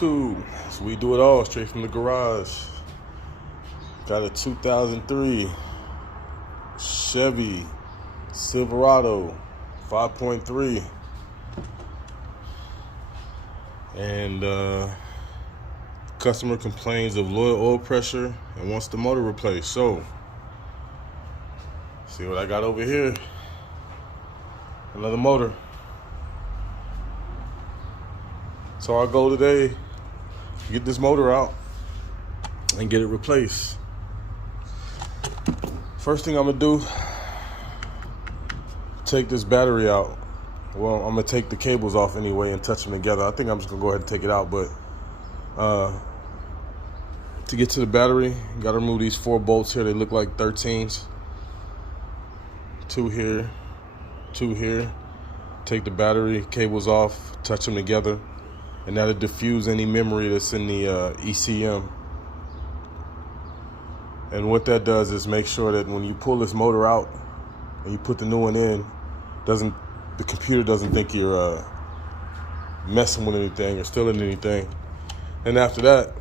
YouTube? So we do it all straight from the garage. Got a 2003 Chevy Silverado 5.3, and customer complains of low oil pressure and wants the motor replaced. So see what I got over here. Another motor. So our goal today, get this motor out and get it replaced. First thing I'm gonna do, take this battery out. Well, I'm gonna take the cables off anyway and touch them together. I think I'm just gonna go ahead and take it out, but to get to the battery, you gotta remove these 4 bolts here. They look like 13s. 2 here, 2 here. Take the battery cables off, touch them together, and that'll diffuse any memory that's in the ECM. And what that does is make sure that when you pull this motor out and you put the new one in, the computer doesn't think you're messing with anything or stealing anything. And after that,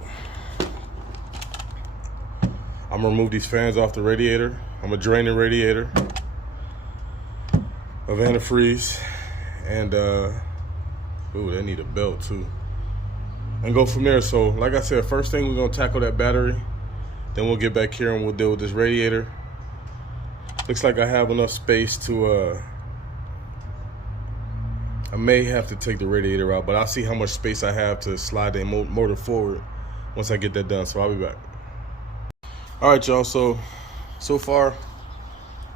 I'm gonna remove these fans off the radiator. I'm gonna drain the radiator of antifreeze, and ooh, they need a belt too, and go from there. So like I said, first thing we're gonna tackle that battery, then we'll get back here and we'll deal with this radiator. Looks like I have enough space to I may have to take the radiator out, but I'll see how much space I have to slide the motor forward once I get that done. So I'll be back. All right, y'all, so far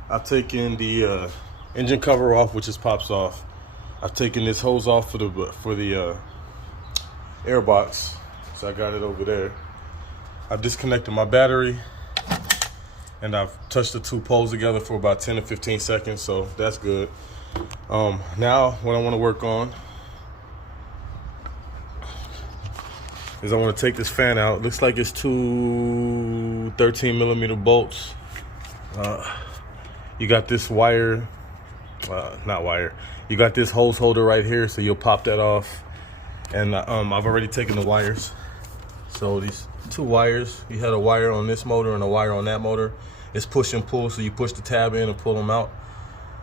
I've taken the engine cover off, which just pops off. I've taken this hose off for the air box, so I got it over there. I've disconnected my battery, and I've touched the 2 poles together for about 10 to 15 seconds, so that's good. Now what I want to work on is I want to take this fan out. Looks like it's 2 13mm bolts. You got this wire, not wire, you got this hose holder right here, so you'll pop that off. And I've already taken the wires. So these 2 wires, you had a wire on this motor and a wire on that motor. It's push and pull, so you push the tab in and pull them out.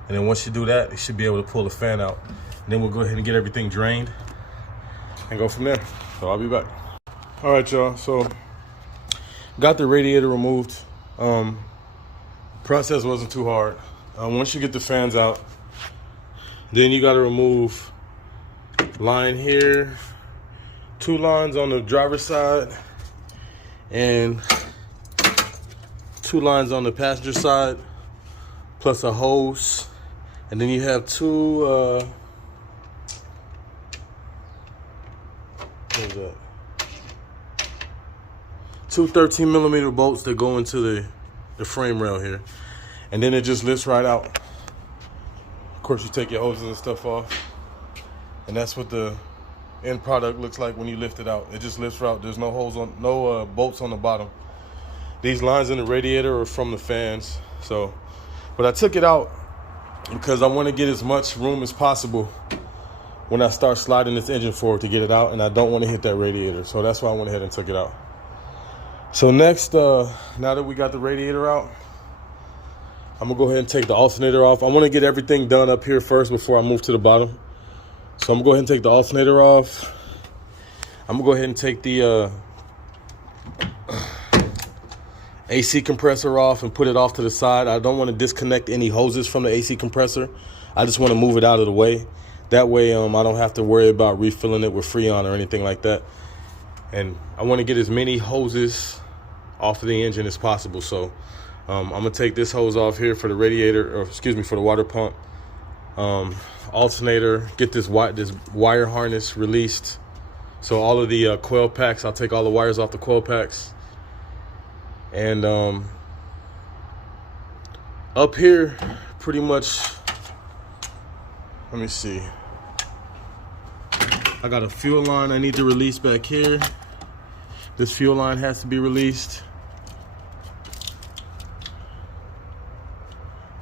And then once you do that, you should be able to pull the fan out. And then we'll go ahead and get everything drained and go from there. So I'll be back. All right, y'all, so got the radiator removed. Process wasn't too hard. Once you get the fans out, then you gotta remove line here, 2 lines on the driver's side, and 2 lines on the passenger side, plus a hose. And then you have 2, what is that? 2 13mm bolts that go into the frame rail here. And then it just lifts right out. Of course, you take your hoses and stuff off, and that's what the end product looks like when you lift it out. It just lifts out. There's no holes on, no bolts on the bottom. These lines in the radiator are from the fans. So, but I took it out because I want to get as much room as possible when I start sliding this engine forward to get it out, and I don't want to hit that radiator. So that's why I went ahead and took it out. So next, now that we got the radiator out, I'm gonna go ahead and take the alternator off. I want to get everything done up here first before I move to the bottom. So I'm gonna go ahead and take the alternator off. I'm gonna go ahead and take the AC compressor off and put it off to the side. I don't want to disconnect any hoses from the AC compressor. I just want to move it out of the way. That way I don't have to worry about refilling it with Freon or anything like that. And I want to get as many hoses off of the engine as possible. So I'm gonna take this hose off here for the radiator, or excuse me, for the water pump. Alternator, get this wire harness released. So all of the coil packs, I'll take all the wires off the coil packs. And up here, pretty much, let me see. I got a fuel line I need to release back here. This fuel line has to be released.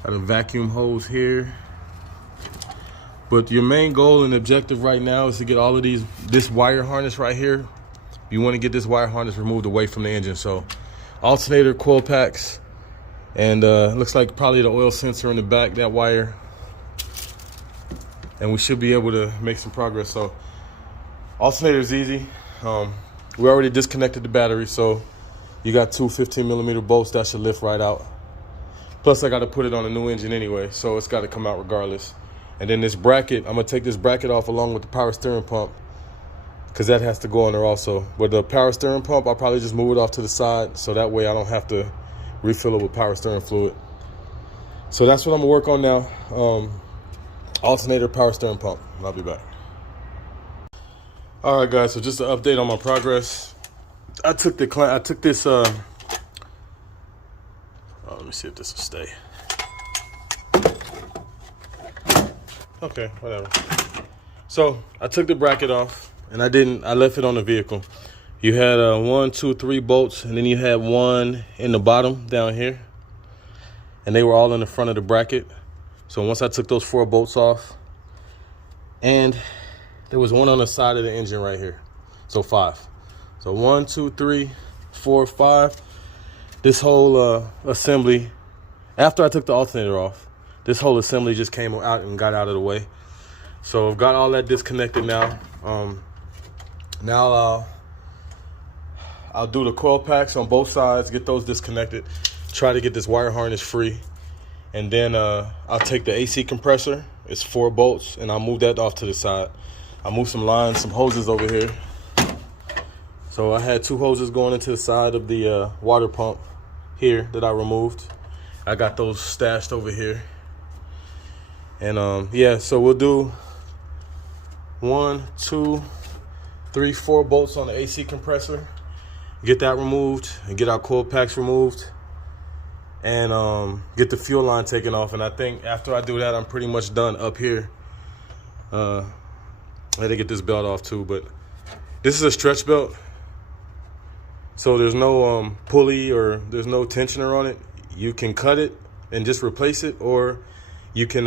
Got a vacuum hose here. But your main goal and objective right now is to get all of this wire harness right here you want to get this wire harness removed away from the engine. So alternator, coil packs, and looks like probably the oil sensor in the back, that wire. And we should be able to make some progress. So alternator is easy. We already disconnected the battery, so you got two 15mm bolts that should lift right out. Plus I got to put it on a new engine anyway, so it's got to come out regardless. And then this bracket, I'm gonna take this bracket off along with the power steering pump, because that has to go on there also. But the power steering pump, I'll probably just move it off to the side, so that way I don't have to refill it with power steering fluid. So that's what I'm gonna work on now. Alternator, power steering pump. I'll be back. All right, guys. So just an update on my progress. I took this. Let me see if this will stay. Okay, whatever. So I took the bracket off, and I left it on the vehicle. You had 1, 2, 3 bolts, and then you had one in the bottom down here, and they were all in the front of the bracket. So once I took those 4 bolts off, and there was one on the side of the engine right here. So 5. So 1, 2, 3, 4, 5. This whole assembly, after I took the alternator off, this whole assembly just came out and got out of the way. So I've got all that disconnected now. Now I'll do the coil packs on both sides, get those disconnected, try to get this wire harness free. And then I'll take the AC compressor, it's 4 bolts, and I'll move that off to the side. I'll move some lines, some hoses over here. So I had 2 hoses going into the side of the water pump here that I removed. I got those stashed over here. And yeah, so we'll do 1, 2, 3, 4 bolts on the AC compressor, get that removed, and get our coil packs removed, and get the fuel line taken off. And I think after I do that, I'm pretty much done up here. I had to get this belt off too, but this is a stretch belt, so there's no pulley or there's no tensioner on it. You can cut it and just replace it, or you can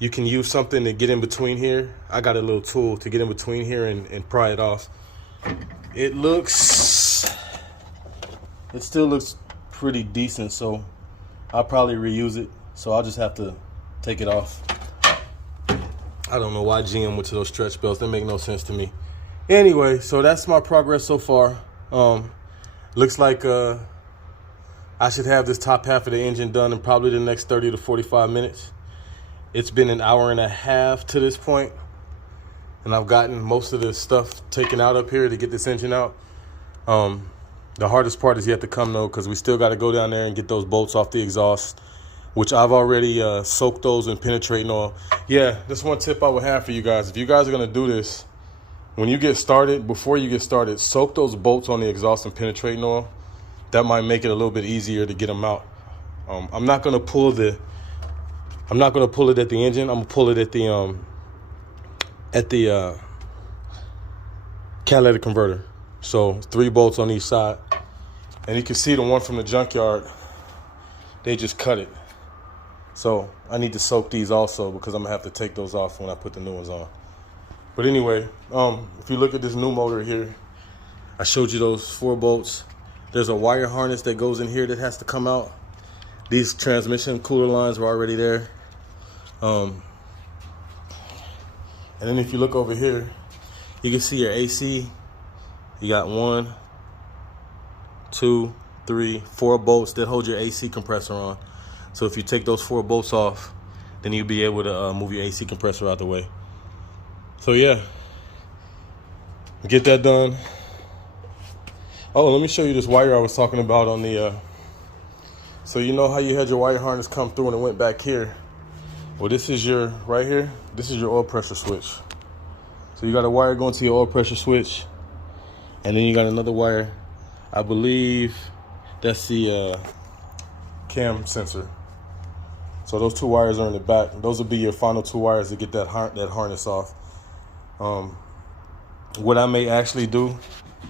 use something to get in between here. I got a little tool to get in between here and pry it off. It still looks pretty decent, so I'll probably reuse it. So I'll just have to take it off. I don't know why GM went to those stretch belts. They make no sense to me. Anyway, so that's my progress so far. Looks like I should have this top half of the engine done in probably the next 30 to 45 minutes. It's been an hour and a half to this point, and I've gotten most of the stuff taken out up here to get this engine out. The hardest part is yet to come though, because we still got to go down there and get those bolts off the exhaust, which I've already soaked those in penetrating oil. Yeah, that's one tip I would have for you guys. If you guys are going to do this, when you get started, before you get started, soak those bolts on the exhaust in penetrating oil. That might make it a little bit easier to get them out. I'm not going to pull it at the engine. I'm going to pull it at the catalytic converter. So 3 bolts on each side. And you can see the one from the junkyard, they just cut it. So I need to soak these also, because I'm gonna have to take those off when I put the new ones on. But anyway, if you look at this new motor here, I showed you those 4 bolts. There's a wire harness that goes in here that has to come out. These transmission cooler lines were already there. And then if you look over here, you can see your AC. You got 1, 2, 3, 4 bolts that hold your AC compressor on. So if you take those 4 bolts off, then you'll be able to move your AC compressor out the way. So yeah, get that done. Oh, let me show you this wire I was talking about on the, so you know how you had your wire harness come through and it went back here? Well, this is your, right here, this is your oil pressure switch. So you got a wire going to your oil pressure switch, and then you got another wire, I believe that's the cam sensor. So those 2 wires are in the back. Those will be your final 2 wires to get that harness off. What I may actually do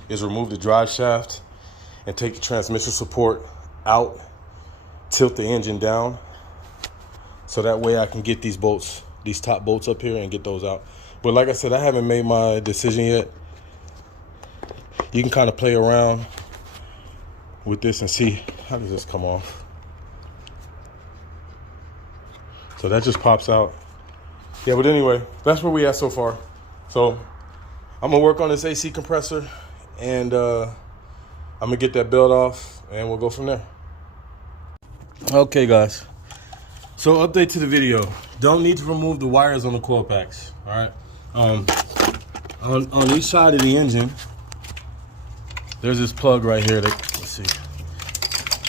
is remove the drive shaft and take the transmission support out, tilt the engine down, so that way I can get these bolts, these top bolts up here, and get those out. But like I said, I haven't made my decision yet. you can kind of play around with this and see how does this come off. So that just pops out. Yeah, but anyway, that's where we at so far. So I'm gonna work on this AC compressor, and I'm gonna get that belt off, and we'll go from there. Okay, guys. So update to the video. Don't need to remove the wires on the coil packs. All right. On each side of the engine, there's this plug right here. Let's see.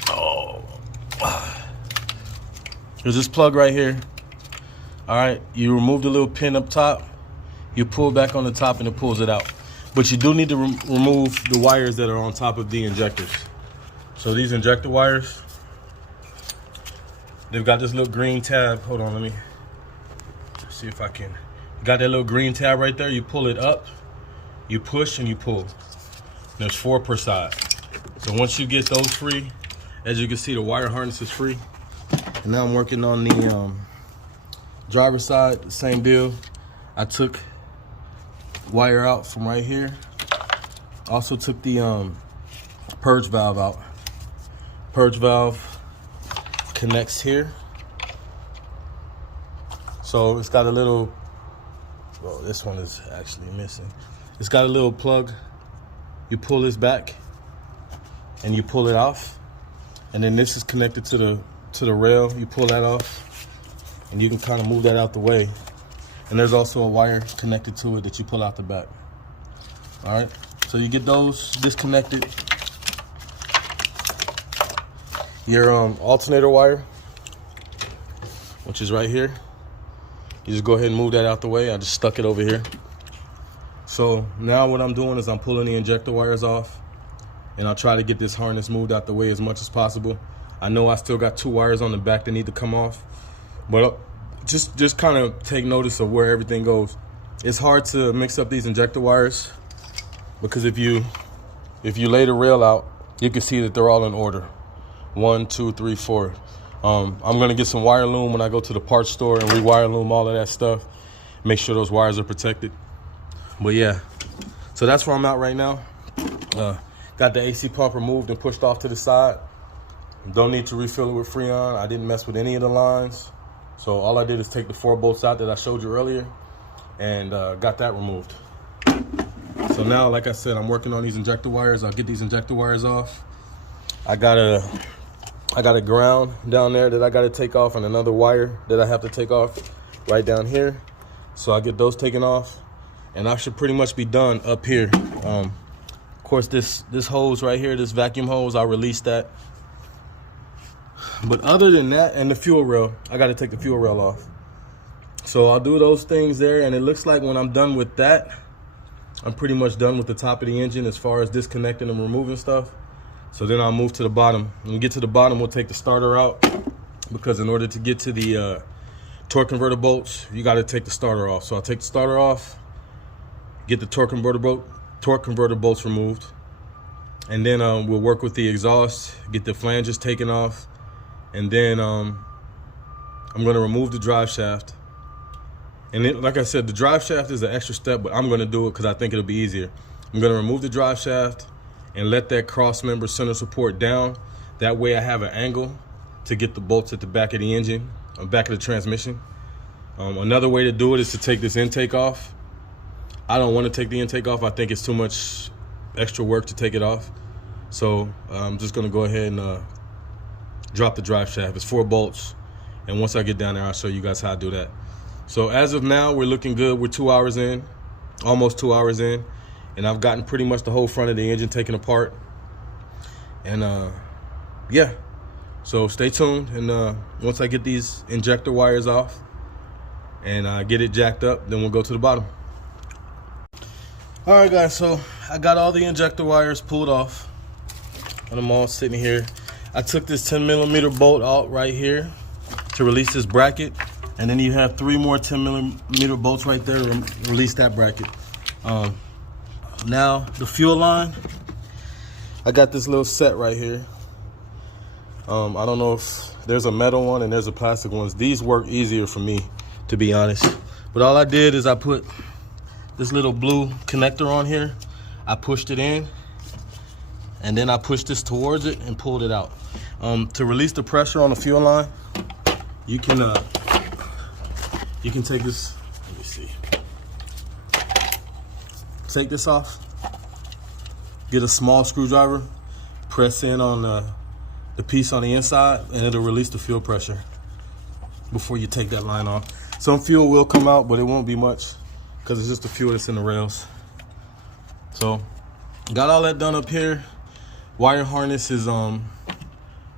Oh. There's this plug right here. All right. You remove the little pin up top. You pull back on the top, and it pulls it out. But you do need to remove the wires that are on top of the injectors. So these injector wires, they've got this little green tab. Hold on, let me see if I can. You got that little green tab right there. You pull it up, you push, and you pull. There's 4 per side. So once you get those free, as you can see, the wire harness is free. And now I'm working on the driver's side, the same deal. I took wire out from right here. Also took the purge valve out. Purge valve connects here. So it's got a little, well, this one is actually missing. It's got a little plug. You pull this back and you pull it off. And then this is connected to the rail. You pull that off and you can kind of move that out the way. And there's also a wire connected to it that you pull out the back. All right, so you get those disconnected. Your alternator wire, which is right here, you just go ahead and move that out the way. I just stuck it over here. So now what I'm doing is I'm pulling the injector wires off, and I'll try to get this harness moved out the way as much as possible. I know I still got 2 wires on the back that need to come off, but just kind of take notice of where everything goes. It's hard to mix up these injector wires because if you lay the rail out, you can see that they're all in order. 1, 2, 3, 4. I'm gonna get some wire loom when I go to the parts store and rewire loom all of that stuff. Make sure those wires are protected. But yeah, so that's where I'm at right now. Got the AC pump removed and pushed off to the side. Don't need to refill it with Freon. I didn't mess with any of the lines. So all I did is take the 4 bolts out that I showed you earlier and got that removed. So now, like I said, I'm working on these injector wires. I'll get these injector wires off. I got a ground down there that I got to take off and another wire that I have to take off right down here. So I'll get those taken off and I should pretty much be done up here. Of course, this hose right here, this vacuum hose, I'll release that. But other than that, and the fuel rail, I got to take the fuel rail off. So I'll do those things there, and it looks like when I'm done with that, I'm pretty much done with the top of the engine as far as disconnecting and removing stuff. So then I'll move to the bottom. When we get to the bottom, we'll take the starter out, because in order to get to the torque converter bolts, you got to take the starter off. So I'll take the starter off, get the torque converter bolts removed, and then we'll work with the exhaust, get the flanges taken off. And then I'm going to remove the drive shaft. And then, like I said, the drive shaft is an extra step, but I'm going to do it because I think it'll be easier. I'm going to remove the drive shaft and let that cross member center support down. That way I have an angle to get the bolts at the back of the engine, back of the transmission. Another way to do it is to take this intake off. I don't want to take the intake off. I think it's too much extra work to take it off. So I'm just going to go ahead and drop the drive shaft. It's 4 bolts, and once I get down there, I'll show you guys how to do that. So as of now, we're looking good. We're 2 hours in, almost 2 hours in, and I've gotten pretty much the whole front of the engine taken apart. And yeah, so stay tuned, and once I get these injector wires off and get it jacked up, then we'll go to the bottom. All right, guys, so I got all the injector wires pulled off, and I'm all sitting here. I took this 10mm bolt out right here to release this bracket, and then you have 3 more 10mm bolts right there to release that bracket. Now the fuel line, I got this little set right here. I don't know if there's a metal one and there's a plastic one. These work easier for me, to be honest. But all I did is I put this little blue connector on here. I pushed it in, and then I pushed this towards it and pulled it out. To release the pressure on the fuel line, you can take this, let me see. Take this off, get a small screwdriver, press in on the piece on the inside, and it'll release the fuel pressure before you take that line off. Some fuel will come out, but it won't be much because it's just the fuel that's in the rails. So, got all that done up here. Wire harness is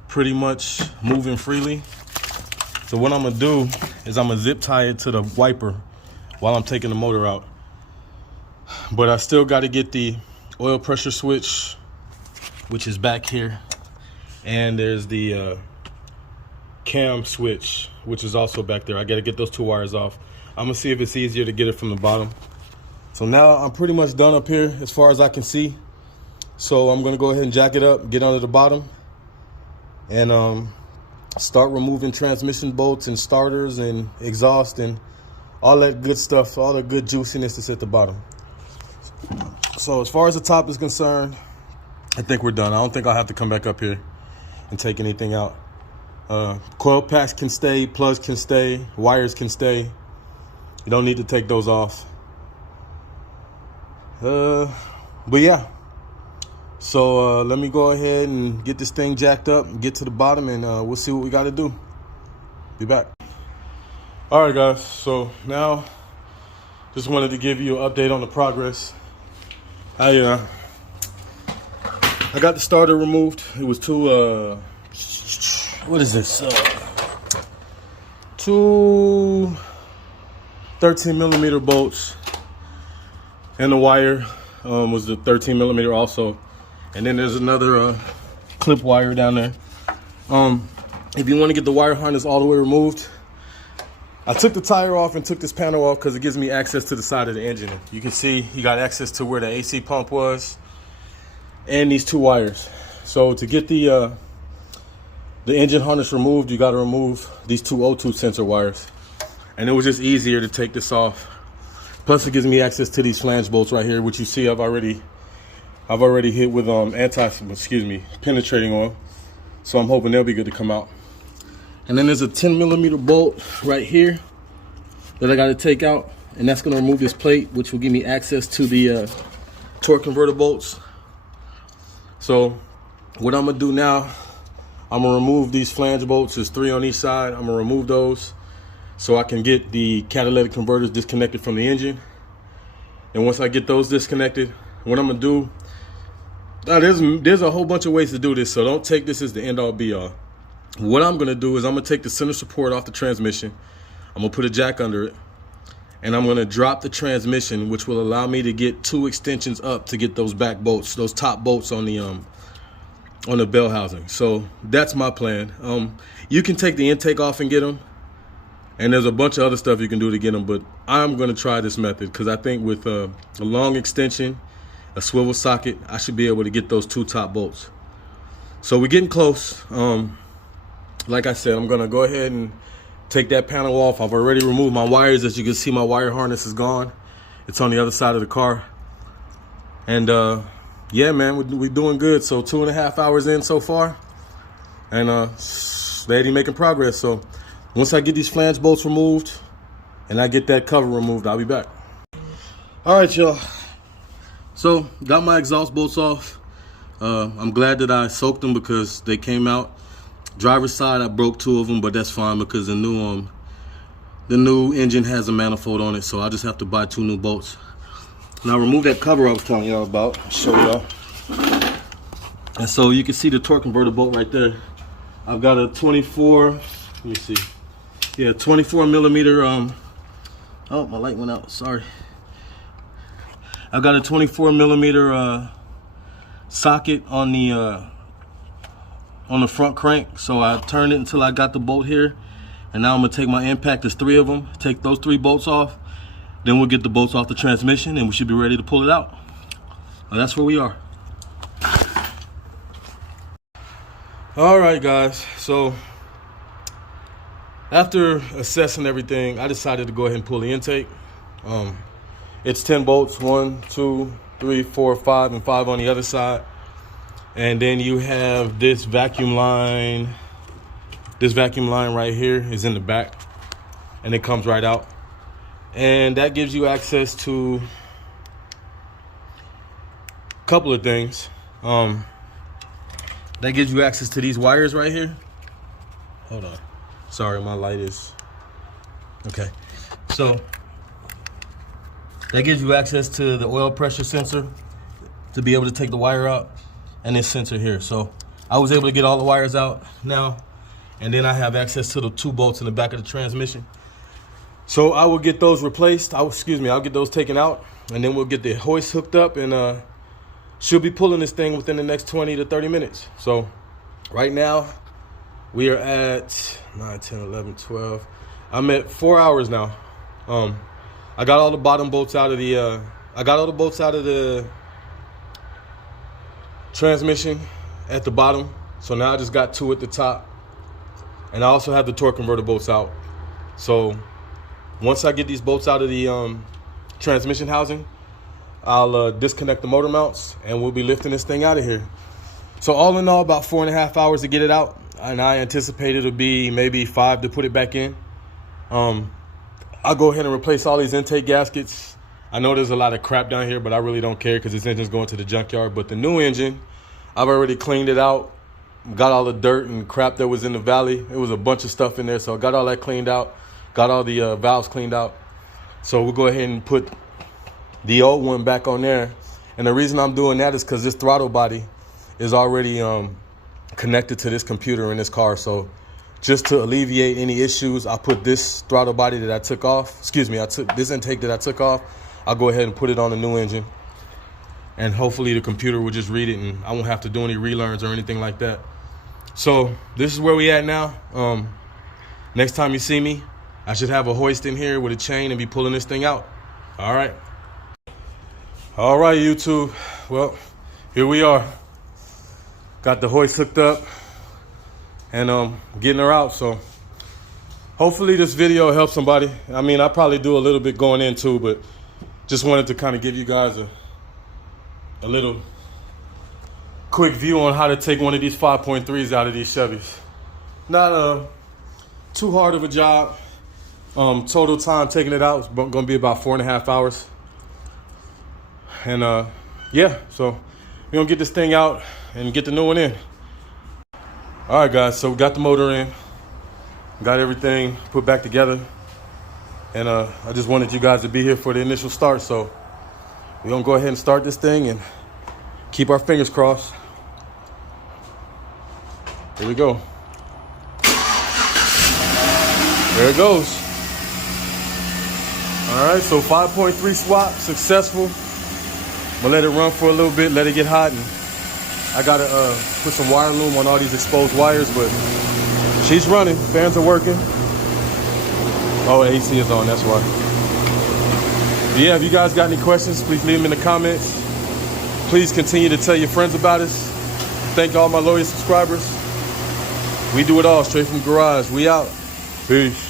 pretty much moving freely. So what I'm gonna do is I'm gonna zip tie it to the wiper while I'm taking the motor out. But I still got to get the oil pressure switch, which is back here, and there's the cam switch, which is also back there. I got to get those two wires off. I'm gonna see if it's easier to get it from the bottom. So now I'm pretty much done up here as far as I can see. So I'm gonna go ahead and jack it up, get under the bottom, and start removing transmission bolts and starters and exhaust and all that good stuff, all the good juiciness that's at the bottom. So as far as the top is concerned, I think we're done. I don't think I'll have to come back up here and take anything out. Coil packs can stay, plugs can stay, wires can stay. You don't need to take those off. But yeah. So let me go ahead and get this thing jacked up and get to the bottom, and we'll see what we got to do. Be back. All right, guys. So now, just wanted to give you an update on the progress. I got the starter removed. It was two what is this? Two 13mm bolts, and the wire was the 13mm also. And then there's another clip wire down there. If you want to get the wire harness all the way removed, I took the tire off and took this panel off because it gives me access to the side of the engine. You can see you got access to where the AC pump was and these two wires. So to get the engine harness removed, you got to remove these two O2 sensor wires. And it was just easier to take this off. Plus it gives me access to these flange bolts right here, which you see I've already hit with penetrating oil. So I'm hoping they'll be good to come out. And then there's a 10mm bolt right here that I got to take out, and that's going to remove this plate, which will give me access to the torque converter bolts. So what I'm going to do now, I'm going to remove these flange bolts. There's 3 on each side. I'm going to remove those so I can get the catalytic converters disconnected from the engine. And once I get those disconnected, what I'm going to do, there's a whole bunch of ways to do this, so don't take this as the end-all be-all. What I'm going to do is I'm going to take the center support off the transmission. I'm going to put a jack under it, and I'm going to drop the transmission, which will allow me to get 2 extensions up to get those back bolts, those top bolts on the bell housing. So that's my plan. You can take the intake off and get them, and there's a bunch of other stuff you can do to get them, but I'm going to try this method because I think with a long extension, a swivel socket, I should be able to get those 2 top bolts. So we're getting close. Like I said, I'm gonna go ahead and take that panel off. I've already removed my wires. As you can see, my wire harness is gone. It's on the other side of the car. And yeah, man, we're doing good. So 2.5 hours in so far, and steady making progress. So once I get these flange bolts removed and I get that cover removed, I'll be back. All right, y'all. So got my exhaust bolts off. I'm glad that I soaked them because they came out. Driver's side, I broke 2 of them, but that's fine because the new engine has a manifold on it, so I just have to buy 2 new bolts. Now remove that cover I was telling y'all about. I'll show y'all. And so you can see the torque converter bolt right there. I've got a 24. Let me see. Yeah, 24mm. Oh, my light went out. Sorry. I've got a 24mm socket on the front crank, so I turned it until I got the bolt here, and now I'm gonna take my impact. There's 3 of them. Take those 3 bolts off, then we'll get the bolts off the transmission, and we should be ready to pull it out. Well, that's where we are. All right, guys. So after assessing everything, I decided to go ahead and pull the intake. It's 10 bolts, 1, 2, 3, 4, 5, and 5 on the other side. And then you have this vacuum line. This vacuum line right here is in the back, and it comes right out. And that gives you access to a couple of things. That gives you access to these wires right here. Hold on. Sorry, my light is... Okay. So that gives you access to the oil pressure sensor to be able to take the wire out, and this sensor here. So I was able to get all the wires out now, and then I have access to the 2 bolts in the back of the transmission. So I will get those replaced. I'll get those taken out, and then we'll get the hoist hooked up, and she'll be pulling this thing within the next 20 to 30 minutes. So right now we are at 9, 10, 11, 12. I'm at 4 hours now. I got all the bottom bolts out of the, transmission at the bottom. So now I just got 2 at the top. And I also have the torque converter bolts out. So once I get these bolts out of the transmission housing, I'll disconnect the motor mounts, and we'll be lifting this thing out of here. So all in all, about 4.5 hours to get it out. And I anticipate it'll be maybe 5 to put it back in. I'll go ahead and replace all these intake gaskets. I know there's a lot of crap down here, but I really don't care because this engine's going to the junkyard. But the new engine, I've already cleaned it out, got all the dirt and crap that was in the valley. It was a bunch of stuff in there, so I got all that cleaned out, got all the valves cleaned out. So we'll go ahead and put the old one back on there. And the reason I'm doing that is because this throttle body is already connected to this computer in this car. So just to alleviate any issues, I put this throttle body that I took off, I took this intake that I took off, I'll go ahead and put it on the new engine. And hopefully the computer will just read it, and I won't have to do any relearns or anything like that. So this is where we at now. Next time you see me, I should have a hoist in here with a chain and be pulling this thing out. All right. All right, YouTube. Well, here we are. Got the hoist hooked up, and getting her out. So hopefully this video helps somebody. I mean, I probably do a little bit going in too, but just wanted to kind of give you guys a little quick view on how to take one of these 5.3s out of these Chevys. Not too hard of a job. Total time taking it out is going to be about 4.5 hours. And yeah, so we're going to get this thing out and get the new one in. All right, guys, so we got the motor in, got everything put back together, and I just wanted you guys to be here for the initial start. So we're gonna go ahead and start this thing and keep our fingers crossed. Here we go. There it goes. All right, so 5.3 swap, successful. I'm gonna let it run for a little bit, let it get hot, and I gotta put some wire loom on all these exposed wires, but she's running, fans are working. Oh, AC is on, that's why. But yeah, if you guys got any questions, please leave them in the comments. Please continue to tell your friends about us. Thank all my loyal subscribers. We do it all straight from the garage. We out. Peace.